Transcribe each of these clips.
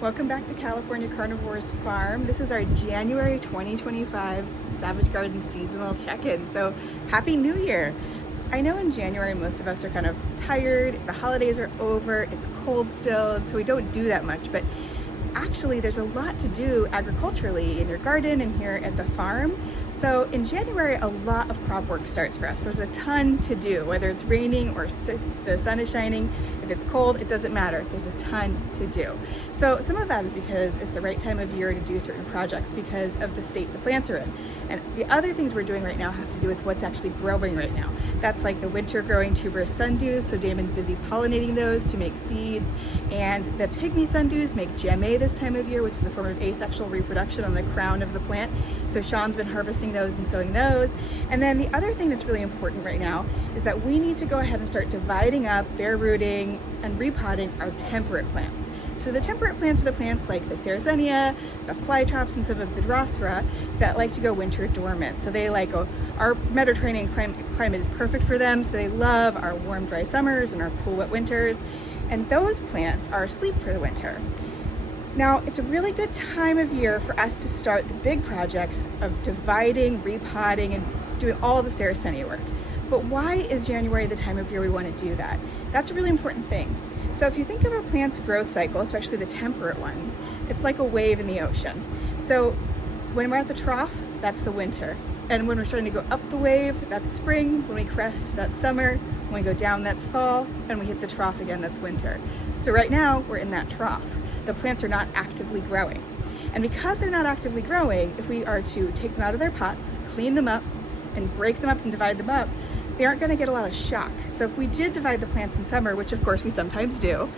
Welcome back to California Carnivores Farm. This is our January 2025 Savage Garden seasonal check-in. So happy New Year. I know in January most of us are kind of tired, the holidays are over, it's cold still, so we don't do that much, but actually there's a lot to do agriculturally in your garden and here at the farm. So in January, a lot of crop work starts for us. There's a ton to do, whether it's raining or the sun is shining. If it's cold, it doesn't matter. There's a ton to do. So some of that is because it's the right time of year to do certain projects because of the state the plants are in. And the other things we're doing right now have to do with what's actually growing right now. That's like the winter growing tuberous sundews. So Damon's busy pollinating those to make seeds. And the pygmy sundews make gemme this time of year, which is a form of asexual reproduction on the crown of the plant. So Sean's been harvesting those and sowing those. And then the other thing that's really important right now is that we need to go ahead and start dividing up, bare rooting, and repotting our temperate plants. So the temperate plants are the plants like the Sarracenia, the flytraps, and some of the Drosera that like to go winter dormant. So they like our Mediterranean climate is perfect for them. So they love our warm, dry summers and our cool, wet winters. And those plants are asleep for the winter. Now, it's a really good time of year for us to start the big projects of dividing, repotting, and doing all the Sarracenia work. But why is January the time of year we want to do that? That's a really important thing. So if you think of a plant's growth cycle, especially the temperate ones, it's like a wave in the ocean. So when we're at the trough, that's the winter. And when we're starting to go up the wave, that's spring. When we crest, that's summer. When we go down, that's fall. And we hit the trough again, that's winter. So right now, we're in that trough. The plants are not actively growing. And because they're not actively growing, if we are to take them out of their pots, clean them up, and break them up and divide them up, they aren't going to get a lot of shock. So if we did divide the plants in summer, which of course we sometimes do,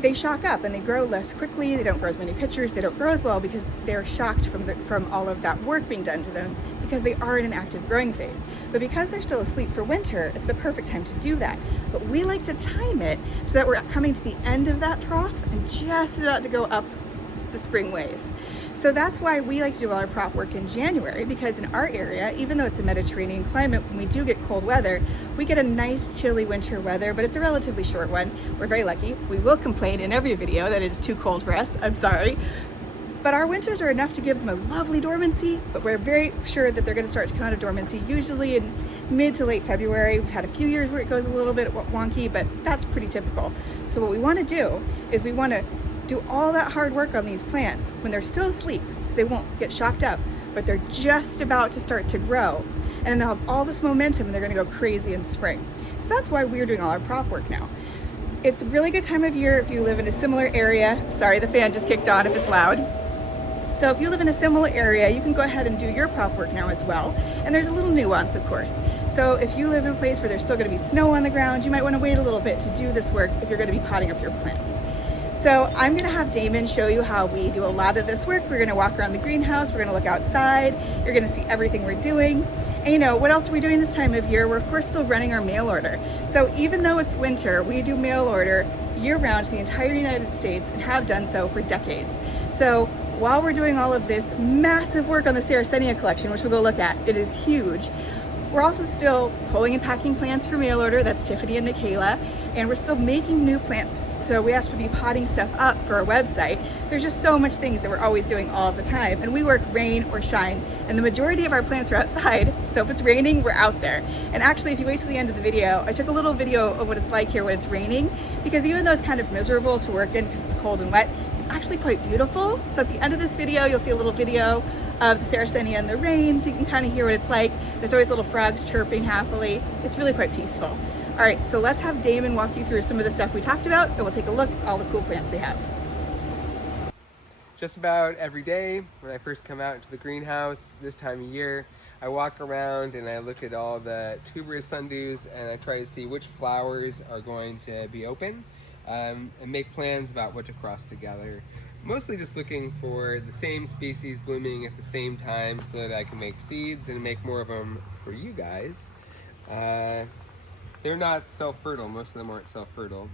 they shock up and they grow less quickly, they don't grow as many pitchers, they don't grow as well because they're shocked from all of that work being done to them because they are in an active growing phase. But because they're still asleep for winter, it's the perfect time to do that. But we like to time it so that we're coming to the end of that trough and just about to go up the spring wave. So that's why we like to do all our prop work in January, because in our area, even though it's a Mediterranean climate, when we do get cold weather, we get a nice chilly winter weather, but it's a relatively short one. We're very lucky. We will complain in every video that it is too cold for us. I'm sorry. But our winters are enough to give them a lovely dormancy, but we're very sure that they're going to start to come out of dormancy usually in mid to late February. We've had a few years where it goes a little bit wonky, but that's pretty typical. So what we want to do is we want to do all that hard work on these plants when they're still asleep so they won't get shocked up, but they're just about to start to grow. And then they'll have all this momentum and they're going to go crazy in spring. So that's why we're doing all our prop work now. It's a really good time of year if you live in a similar area. Sorry, the fan just kicked on if it's loud. So if you live in a similar area, you can go ahead and do your prop work now as well. And there's a little nuance, of course. So if you live in a place where there's still going to be snow on the ground, you might want to wait a little bit to do this work if you're going to be potting up your plants. So I'm going to have Damon show you how we do a lot of this work. We're going to walk around the greenhouse. We're going to look outside. You're going to see everything we're doing. And you know, what else are we doing this time of year? We're of course still running our mail order. So even though it's winter, we do mail order year round to the entire United States and have done so for decades. So while we're doing all of this massive work on the Sarracenia collection, which we'll go look at, it is huge. We're also still pulling and packing plants for mail order. That's Tiffany and Michaela. And we're still making new plants. So we have to be potting stuff up for our website. There's just so much things that we're always doing all the time. And we work rain or shine. And the majority of our plants are outside. So if it's raining, we're out there. And actually, if you wait till the end of the video, I took a little video of what it's like here when it's raining. Because even though it's kind of miserable to work in because it's cold and wet, it's actually quite beautiful. So at the end of this video, you'll see a little video of the Sarracenia in the rain, so you can kind of hear what it's like. There's always little frogs chirping happily. It's really quite peaceful. All right, so let's have Damon walk you through some of the stuff we talked about, and we'll take a look at all the cool plants we have. Just about every day when I first come out into the greenhouse this time of year, I walk around and I look at all the tuberous sundews and I try to see which flowers are going to be open and make plans about what to cross together. Mostly just looking for the same species blooming at the same time so that I can make seeds and make more of them for you guys. They're not self-fertile. Most of them aren't self-fertile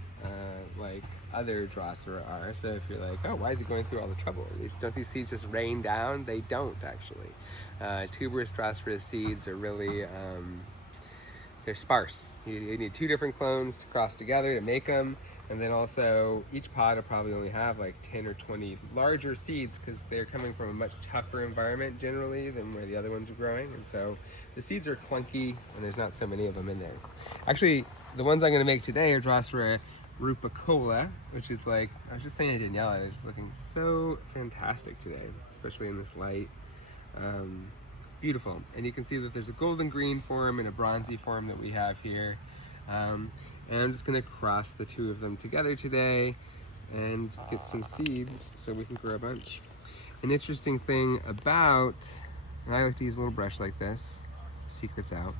like other Drosera are. So if you're like, oh, why is he going through all the trouble? Don't these seeds just rain down? They don't, actually. Tuberous Drosera seeds are really, they're sparse. You need two different clones to cross together to make them. And then also each pod will probably only have like 10 or 20 larger seeds because they're coming from a much tougher environment generally than where the other ones are growing. And so the seeds are clunky and there's not so many of them in there. Actually, the ones I'm going to make today are Drosera rupicola, which is like, I was just saying to Daniela, they're just looking so fantastic today, especially in this light. Beautiful. And you can see that there's a golden green form and a bronzy form that we have here. And I'm just gonna cross the two of them together today and get some seeds so we can grow a bunch. An interesting thing about, and I like to use a little brush like this, secrets out.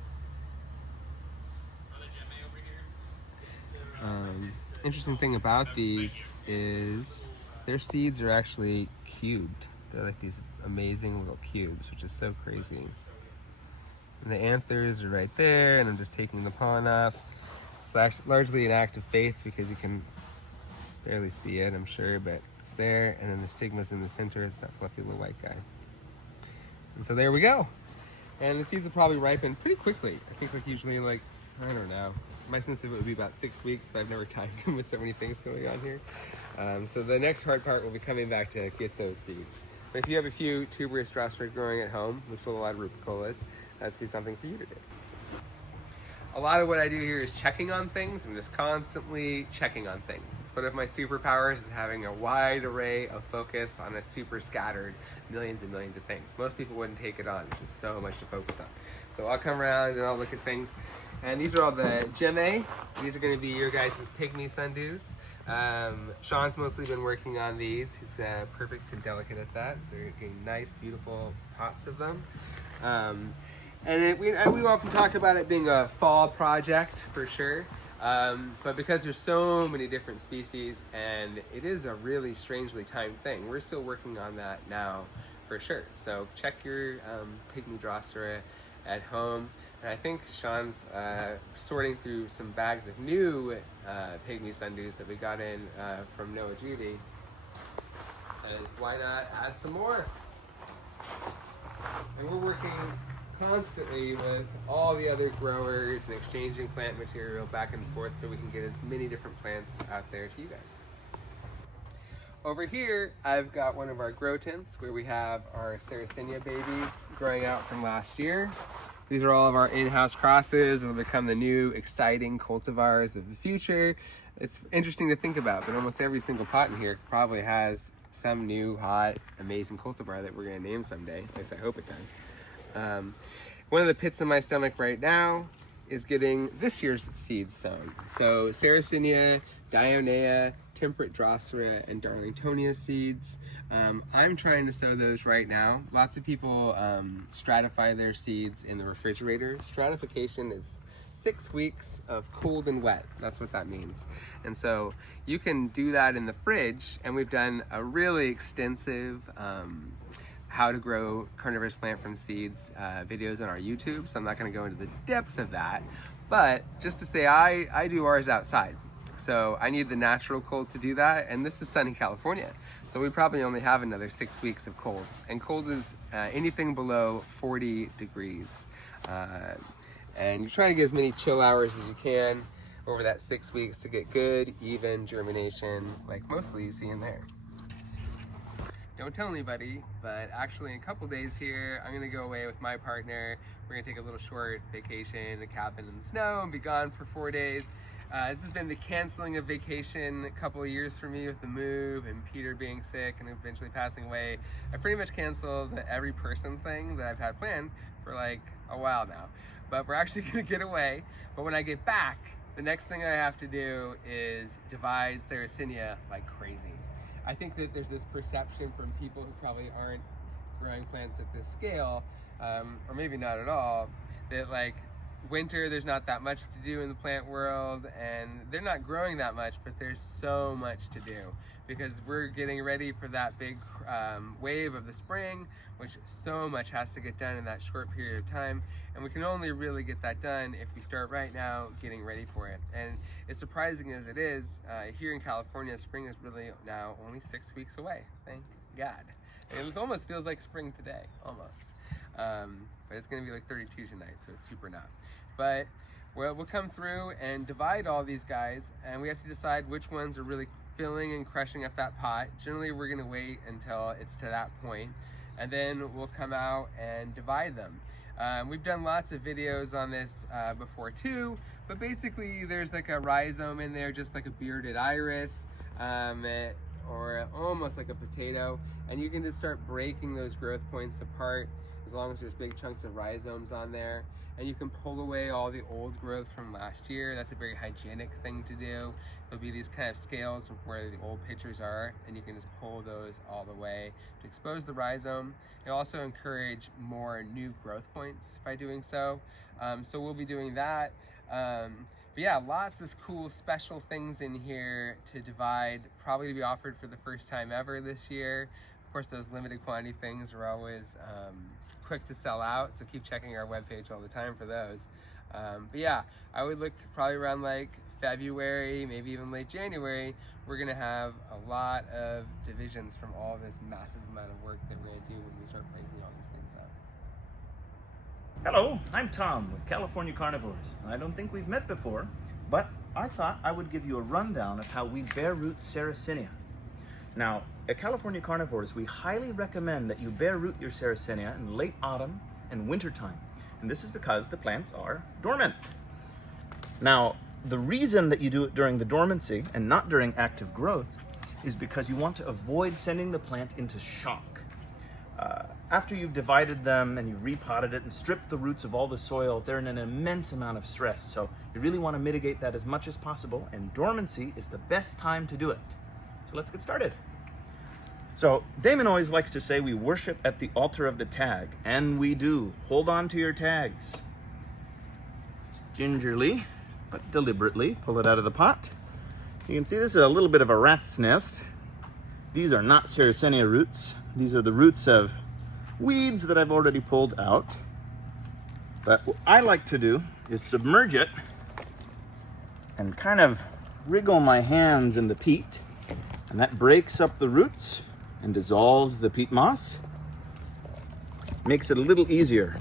Interesting thing about these is their seeds are actually cubed. They're like these amazing little cubes, which is so crazy. And the anthers are right there, and I'm just taking the pollen off. It's largely an act of faith because you can barely see it, I'm sure, but it's there. And then the stigma's in the center. It's that fluffy little white guy. And so there we go. And the seeds will probably ripen pretty quickly. I think like usually like, I don't know. My sense of it would be about 6 weeks, but I've never timed them with so many things going on here. So the next hard part will be coming back to get those seeds. But if you have a few tuberous Drosera growing at home, we've sold a lot of rupicolas, that's be something for you to do. A lot of what I do here is checking on things. I'm just constantly checking on things. It's one of my superpowers is having a wide array of focus on a super scattered millions and millions of things. Most people wouldn't take it on. It's just so much to focus on. So I'll come around and I'll look at things. And these are all the Gemme. These are going to be your guys' pygmy sundews. Sean's mostly been working on these. He's perfect and delicate at that. So you're getting nice, beautiful pots of them. And we often talk about it being a fall project for sure, but because there's so many different species and it is a really strangely timed thing, we're still working on that now for sure. So check your pygmy Drosera at home. And I think Sean's sorting through some bags of new pygmy sundews that we got in from Noah Judy. And why not add some more? And we're working constantly with all the other growers and exchanging plant material back and forth so we can get as many different plants out there to you guys. Over here, I've got one of our grow tents where we have our Sarracenia babies growing out from last year. These are all of our in-house crosses and will become the new exciting cultivars of the future. It's interesting to think about, but almost every single pot in here probably has some new, hot, amazing cultivar that we're gonna name someday. At least I hope it does. One of the pits in my stomach right now is getting this year's seeds sown. So Sarracenia, Dionea, Temperate Drosera, and Darlingtonia seeds. I'm trying to sow those right now. Lots of people stratify their seeds in the refrigerator. Stratification is 6 weeks of cold and wet. That's what that means. And so you can do that in the fridge, and we've done a really extensive how to grow carnivorous plant from seeds videos on our YouTube, so I'm not going to go into the depths of that, but just to say I do ours outside, so I need the natural cold to do that, and this is sunny California, so we probably only have another 6 weeks of cold, and cold is anything below 40 degrees, and you're trying to get as many chill hours as you can over that 6 weeks to get good, even germination, like mostly you see in there. Don't tell anybody, but actually in a couple days here, I'm gonna go away with my partner. We're gonna take a little short vacation, a cabin in the snow, and be gone for 4 days. This has been the canceling of vacation a couple of years for me with the move and Peter being sick and eventually passing away. I pretty much canceled the every person thing that I've had planned for like a while now. But we're actually gonna get away. But when I get back, the next thing I have to do is divide Sarracenia like crazy. I think that there's this perception from people who probably aren't growing plants at this scale, or maybe not at all, that like winter there's not that much to do in the plant world and they're not growing that much, but there's so much to do because we're getting ready for that big wave of the spring, which so much has to get done in that short period of time, and we can only really get that done if we start right now getting ready for it. And as surprising as it is, here in California, spring is really now only 6 weeks away, thank God. And it almost feels like spring today, almost. But it's gonna be like 32 tonight, so it's super not. But Well, we'll come through and divide all these guys, and we have to decide which ones are really filling and crushing up that pot. Generally, we're gonna wait until it's to that point, and then we'll come out and divide them. We've done lots of videos on this before too, but basically there's like a rhizome in there, just like a bearded iris, or almost like a potato, and you can just start breaking those growth points apart as long as there's big chunks of rhizomes on there. And you can pull away all the old growth from last year. That's a very hygienic thing to do. There'll be these kind of scales of where the old pitchers are, and you can just pull those all the way to expose the rhizome. It'll also encourage more new growth points by doing so. So we'll be doing that. But yeah, lots of cool special things in here to divide, probably to be offered for the first time ever this year. Of course, those limited quantity things are always quick to sell out, so keep checking our webpage all the time for those. But yeah, I would look probably around like February, maybe even late January. We're gonna have a lot of divisions from all this massive amount of work that we're gonna do when we start breaking all these things up. Hello, I'm Tom with California Carnivores. I don't think we've met before, but I thought I would give you a rundown of how we bare root Sarracenia. Now, at California Carnivores, we highly recommend that you bare root your Sarracenia in late autumn and winter time. And this is because the plants are dormant. Now, the reason that you do it during the dormancy and not during active growth is because you want to avoid sending the plant into shock. After you've divided them and you've repotted it and stripped the roots of all the soil, they're in an immense amount of stress. So you really want to mitigate that as much as possible, and dormancy is the best time to do it. So let's get started. So Damon always likes to say we worship at the altar of the tag, and we do. Hold on to your tags. Gingerly, but deliberately, pull it out of the pot. You can see this is a little bit of a rat's nest. These are not Sarracenia roots. These are the roots of weeds that I've already pulled out. But what I like to do is submerge it and kind of wriggle my hands in the peat, and that breaks up the roots and dissolves the peat moss. Makes it a little easier.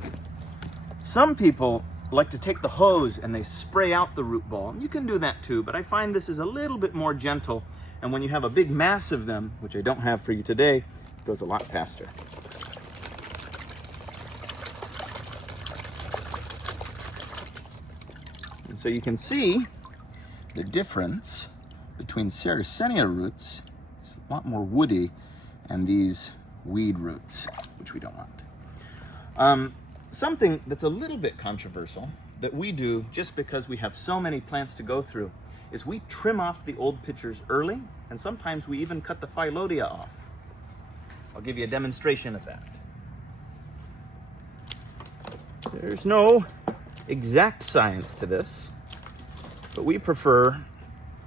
Some people like to take the hose and they spray out the root ball. You can do that too, but I find this is a little bit more gentle, and when you have a big mass of them, which I don't have for you today, it goes a lot faster. And so you can see the difference between Sarracenia roots. It's a lot more woody, and these weed roots, which we don't want. Something that's a little bit controversial that we do just because we have so many plants to go through is we trim off the old pitchers early, and sometimes we even cut the phyllodia off. I'll give you a demonstration of that. There's no exact science to this, but we prefer,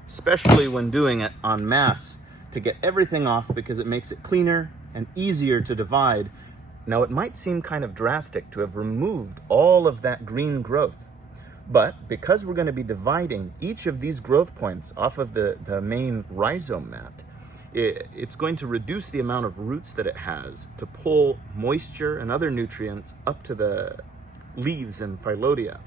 especially when doing it en masse, to get everything off because it makes it cleaner and easier to divide. Now, it might seem kind of drastic to have removed all of that green growth, but because we're going to be dividing each of these growth points off of the main rhizome mat, it's going to reduce the amount of roots that it has to pull moisture and other nutrients up to the leaves and phyllodia.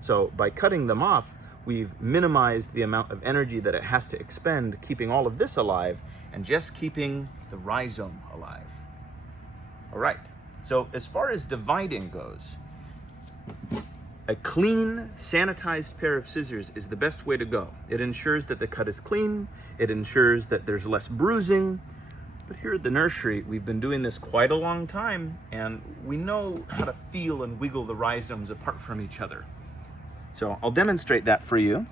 So by cutting them off, we've minimized the amount of energy that it has to expend keeping all of this alive and just keeping the rhizome alive. All right, so as far as dividing goes, a clean, sanitized pair of scissors is the best way to go. It ensures that the cut is clean, it ensures that there's less bruising. But here at the nursery, we've been doing this quite a long time, and we know how to feel and wiggle the rhizomes apart from each other. So I'll demonstrate that for you.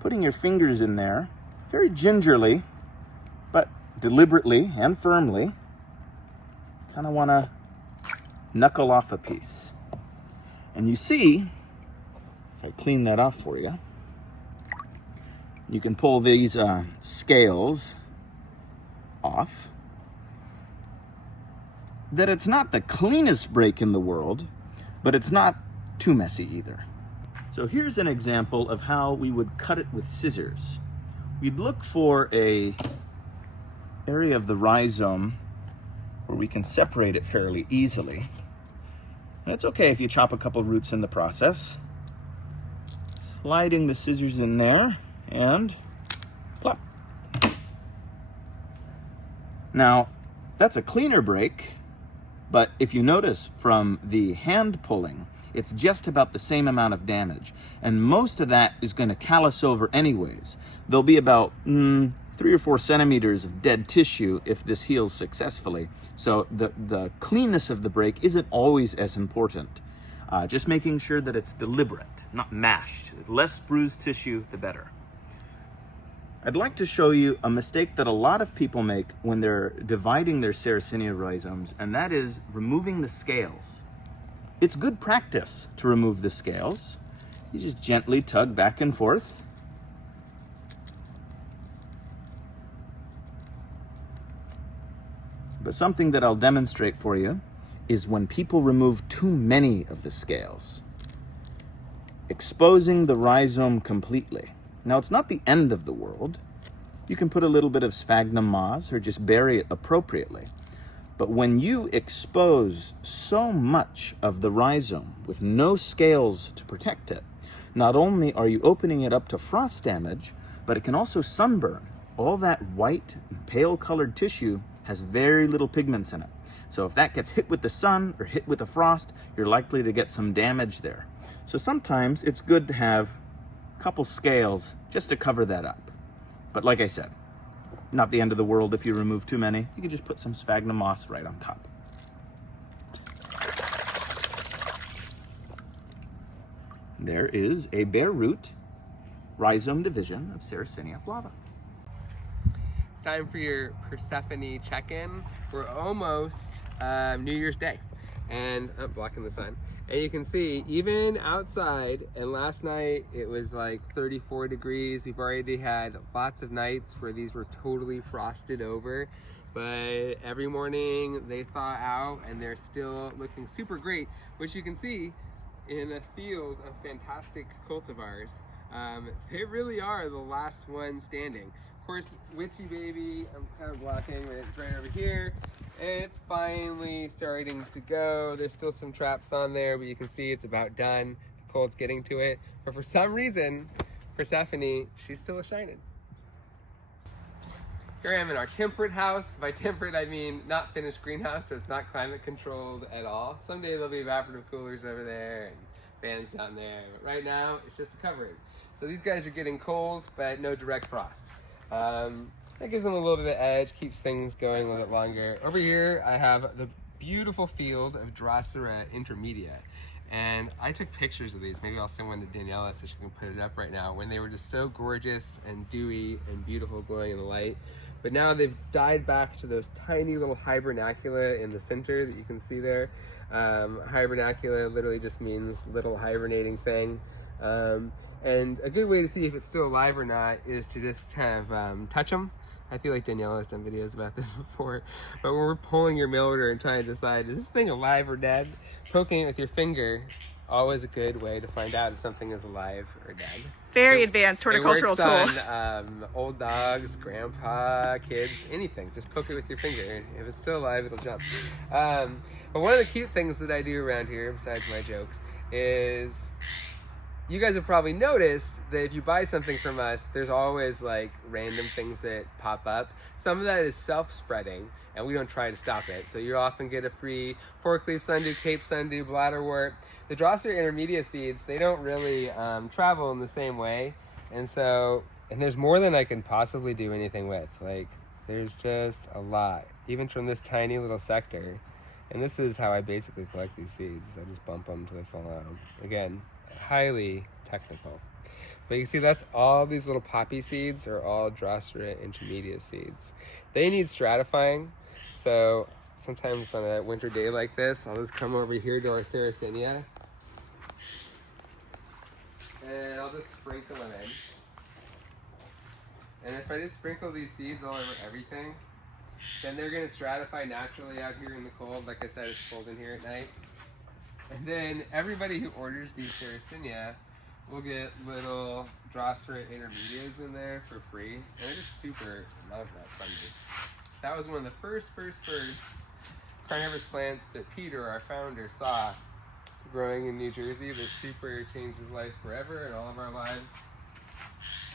Putting your fingers in there, very gingerly, but deliberately and firmly. Kind of want to knuckle off a piece. And you see, if I clean that off for you, you can pull these scales off. That it's not the cleanest break in the world, but it's not too messy either. So here's an example of how we would cut it with scissors. We'd look for a area of the rhizome where we can separate it fairly easily. And it's okay if you chop a couple roots in the process. sliding the scissors in there and plop. Now, that's a cleaner break, but if you notice from the hand pulling, it's just about the same amount of damage. And most of that is going to callus over anyways. There'll be about 3 or 4 centimeters of dead tissue if this heals successfully. So the cleanness of the break isn't always as important. Just making sure that it's deliberate, not mashed. The less bruised tissue, the better. I'd like to show you a mistake that a lot of people make when they're dividing their Sarracenia rhizomes, and that is removing the scales. It's good practice to remove the scales. You just gently tug back and forth. But something that I'll demonstrate for you is when people remove too many of the scales, exposing the rhizome completely. Now, it's not the end of the world. You can put a little bit of sphagnum moss or just bury it appropriately. But when you expose so much of the rhizome with no scales to protect it, not only are you opening it up to frost damage, but it can also sunburn. All that white and pale colored tissue has very little pigments in it. So if that gets hit with the sun or hit with the frost, you're likely to get some damage there. So sometimes it's good to have a couple scales just to cover that up. But like I said, not the end of the world if you remove too many. You can just put some sphagnum moss right on top. There is a bare root rhizome division of Sarracenia flava. It's time for your Persephone check-in. We're almost New Year's Day, and I'm blocking the sun. And you can see, even outside, and last night it was like 34 degrees. We've already had lots of nights where these were totally frosted over, but every morning they thaw out and they're still looking super great, which you can see in a field of fantastic cultivars. They really are the last one standing. Of course, Witchy Baby, I'm kind of blocking, it's right over here. It's finally starting to go. There's still some traps on there, but you can see it's about done. The cold's getting to it. But for some reason, Persephone, she's still shining. Here I am in our temperate house. By temperate, I mean not finished greenhouse, so it's not climate controlled at all. Someday there'll be evaporative coolers over there and fans down there. But right now, it's just a covering. So these guys are getting cold, but no direct frost. That gives them a little bit of edge, keeps things going a little bit longer. Over here, I have the beautiful field of Drosera intermedia. And I took pictures of these. Maybe I'll send one to Daniela so she can put it up right now, when they were just so gorgeous and dewy and beautiful, glowing in the light. But now they've died back to those tiny little hibernacula in the center that you can see there. Hibernacula literally just means little hibernating thing. And a good way to see if it's still alive or not is to just kind of touch them. I feel like Daniela has done videos about this before, but when we're pulling your mail order and trying to decide, is this thing alive or dead? Poking it with your finger, always a good way to find out if something is alive or dead. Very advanced horticultural tool. It works on old dogs, grandpa, kids, anything. Just poke it with your finger. If it's still alive, it'll jump. But one of the cute things that I do around here, besides my jokes, is you guys have probably noticed that if you buy something from us, there's always like random things that pop up. Some of that is self-spreading, and we don't try to stop it. So you often get a free forkleaf sundew, cape sundew, bladderwort. The Drosera intermedia seeds, they don't really travel in the same way. And there's more than I can possibly do anything with. Like, there's just a lot, even from this tiny little sector. And this is how I basically collect these seeds. I just bump them until they fall out. Again, highly technical. But you can see that's all these little poppy seeds are all Drosera intermedia seeds. They need stratifying. So sometimes on a winter day like this, I'll just come over here to our Sarracenia and I'll just sprinkle them in. And if I just sprinkle these seeds all over everything, then they're going to stratify naturally out here in the cold. Like I said, it's cold in here at night. And then everybody who orders these Sarracenia will get little Drosera intermedias in there for free. And I just super love that sundew. That was one of the first carnivorous plants that Peter, our founder, saw growing in New Jersey that super changes life forever and all of our lives.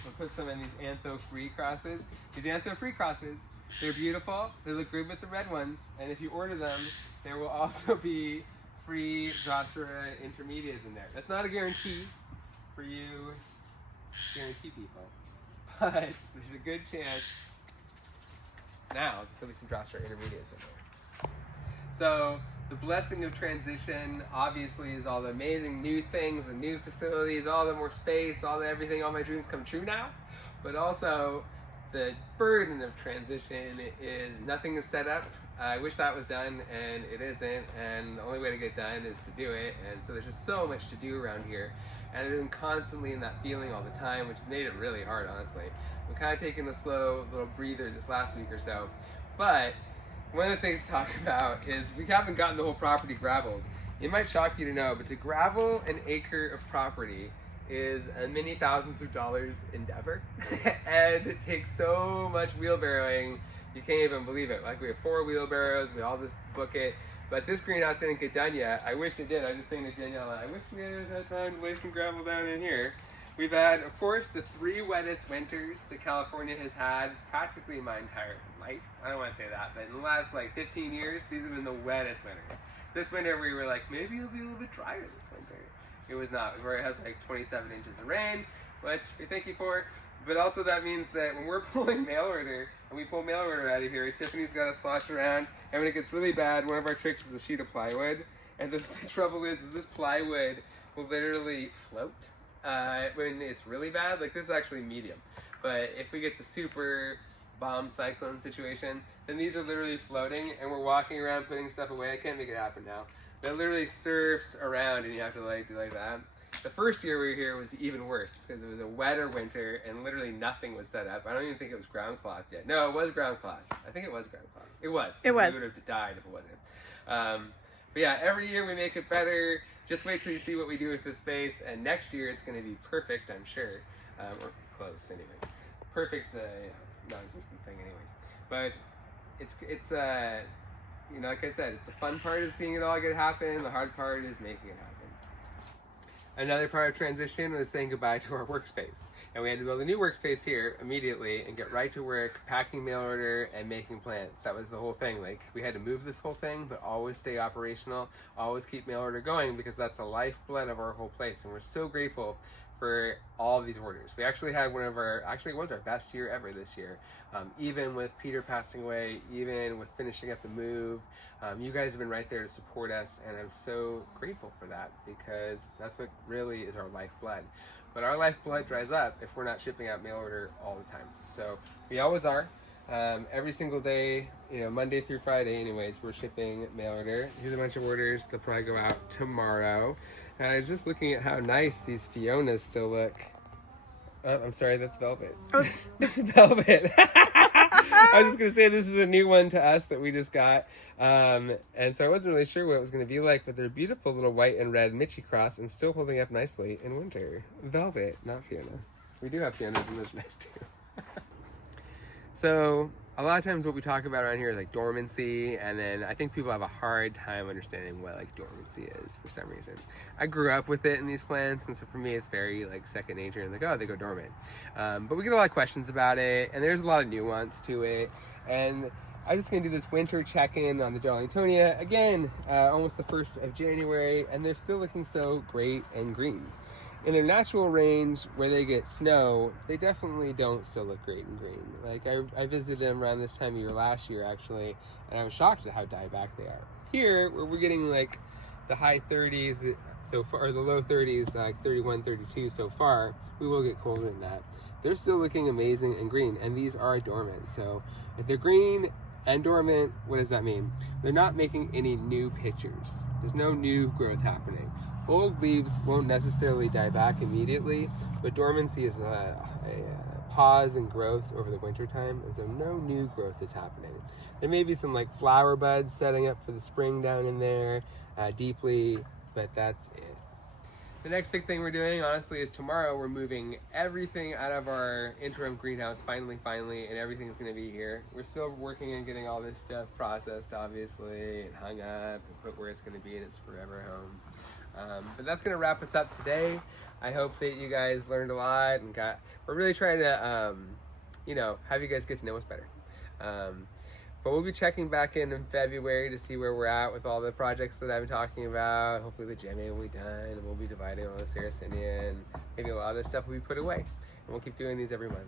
We'll put some in these antho-free crosses. These antho-free crosses, they're beautiful. They look good with the red ones. And if you order them, there will also be free Drosera intermediates in there. That's not a guarantee for you guarantee people, but there's a good chance now there'll be some Drosera intermediates in there. So the blessing of transition obviously is all the amazing new things, the new facilities, all the more space, all the everything, all my dreams come true now. But also the burden of transition is nothing is set up. I wish that was done, and it isn't, and the only way to get done is to do it. And so there's just so much to do around here, and I've been constantly in that feeling all the time, which has made it really hard, honestly. I'm kind of taking a slow little breather this last week or so, but one of the things to talk about is we haven't gotten the whole property graveled. It might shock you to know, but to gravel an acre of property is a many thousands of dollars endeavor, and it takes so much wheelbarrowing, you can't even believe it. Like, we have 4 wheelbarrows, we all just book it, but this greenhouse didn't get done yet. I wish it did. I was just saying to Danielle, I wish we had had time to lay some gravel down in here. We've had, of course, the 3 wettest winters that California has had practically my entire life. I don't want to say that, but in the last like 15 years, these have been the wettest winters. This winter we were like, maybe it'll be a little bit drier this winter. It was not. We've already had like 27 inches of rain, which we thank you for. But also that means that when we're pulling mail order, and we pull mail order out of here, Tiffany's got to slosh around, and when it gets really bad, one of our tricks is a sheet of plywood. And the trouble is this plywood will literally float when it's really bad. Like, this is actually medium. But if we get the super bomb cyclone situation, then these are literally floating, and we're walking around putting stuff away. I can't make it happen now. That literally surfs around, and you have to like do like that. The first year we were here was even worse because it was a wetter winter and literally nothing was set up. I don't even think it was ground cloth yet. No, it was ground cloth. I think it was ground cloth. It was. It was. We would have died if it wasn't. But yeah, every year we make it better. Just wait till you see what we do with this space, and next year it's going to be perfect, I'm sure. Or close, anyways. Perfect, non-existent thing, anyways. But it's like I said, the fun part is seeing it all get happen. The hard part is making it happen. Another part of transition was saying goodbye to our workspace. And we had to build a new workspace here immediately and get right to work, packing mail order and making plans. That was the whole thing. Like, we had to move this whole thing, but always stay operational, always keep mail order going, because that's the lifeblood of our whole place. And we're so grateful for all of these orders. We actually had it was our best year ever this year. Even with Peter passing away, even with finishing up the move, you guys have been right there to support us, and I'm so grateful for that, because that's what really is our lifeblood. But our lifeblood dries up if we're not shipping out mail order all the time. So we always are. Every single day, Monday through Friday anyways, we're shipping mail order. Here's a bunch of orders. They'll probably go out tomorrow. And I was just looking at how nice these Fionas still look. Oh, I'm sorry, that's velvet. Oh, it's velvet. I was just going to say this is a new one to us that we just got. And so I wasn't really sure what it was going to be like, but they're beautiful little white and red Mitchie cross and still holding up nicely in winter. Velvet, not Fiona. We do have Fionas and those are nice too. So a lot of times what we talk about around here is like dormancy, and then I think people have a hard time understanding what like dormancy is for some reason. I grew up with it in these plants, and so for me it's very like second nature, and like, oh, they go dormant. But we get a lot of questions about it, and there's a lot of nuance to it, and I'm just going to do this winter check-in on the Darlingtonia again, almost the 1st of January, and they're still looking so great and green. In their natural range, where they get snow, they definitely don't still look great and green. Like, I visited them around this time of year last year, actually, and I was shocked at how dieback they are. Here, where we're getting, like, the high 30s so far, or the low 30s, like 31, 32 so far, we will get colder than that. They're still looking amazing and green, and these are dormant. So, if they're green and dormant, what does that mean? They're not making any new pictures. There's no new growth happening. Old leaves won't necessarily die back immediately, but dormancy is a pause in growth over the winter time, and so no new growth is happening. There may be some like flower buds setting up for the spring down in there deeply, but that's it. The next big thing we're doing, honestly, is tomorrow we're moving everything out of our interim greenhouse, finally, and everything's going to be here. We're still working on getting all this stuff processed, obviously, and hung up and put where it's going to be in its forever home. But that's going to wrap us up today. I hope that you guys learned a lot and we're really trying to, have you guys get to know us better. But we'll be checking back in February to see where we're at with all the projects that I've been talking about. Hopefully the GMA will be done, and we'll be dividing on the Saracenian. Maybe a lot of this stuff will be put away. And we'll keep doing these every month.